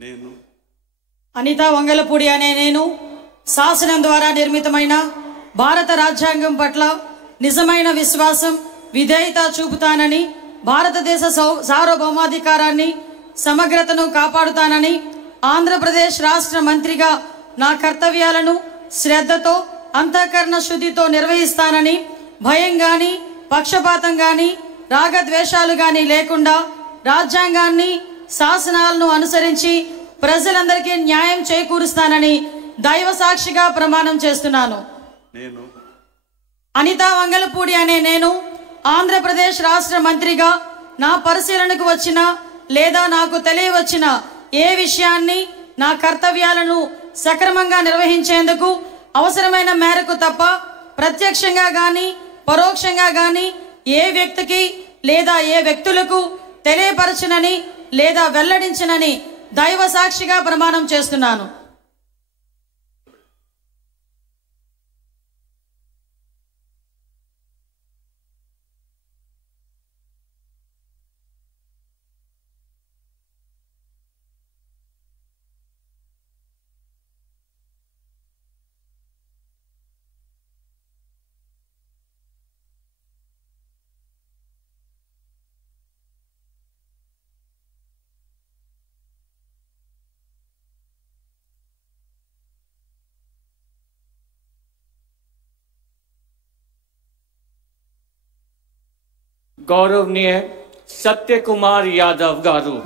నేను అనితా వంగలపూడి అనే నేను శాసనం ద్వారా నిర్మితమైన భారత రాజ్యాంగం పట్ల నిజమైన విశ్వాసం విధేయత చూపుతానని, భారతదేశ సార్వభౌమాధికారాన్ని సమగ్రతను కాపాడుతానని, ఆంధ్రప్రదేశ్ రాష్ట్ర మంత్రిగా నా కర్తవ్యాలను శ్రద్ధతో అంతఃకరణ శుద్ధితో నిర్వహిస్తానని, భయం గాని పక్షపాతం గాని రాగద్వేషాలు గాని లేకుండా రాజ్యాంగాన్ని శాసనాలను అనుసరించి ప్రజలందరికీ న్యాయం చేకూరుస్తానని దైవ సాక్షిగా ప్రమాణం చేస్తున్నాను. నేను అనితా వంగలపూడి అనే నేను ఆంధ్రప్రదేశ్ రాష్ట్ర మంత్రిగా నా పరిశీలనకు వచ్చిన లేదా నాకు తెలియవచ్చిన ఏ విషయాన్ని నా కర్తవ్యాలను సక్రమంగా నిర్వహించేందుకు అవసరమైన మేరకు తప్ప ప్రత్యక్షంగా గాని పరోక్షంగా గాని ఏ వ్యక్తికి లేదా ఏ వ్యక్తులకు తెలియపరచనని లేదా వెల్లడించనని దైవ సాక్షిగా ప్రమాణం చేస్తున్నాను. गौरवनीय सत्य कुमार यादव गारू।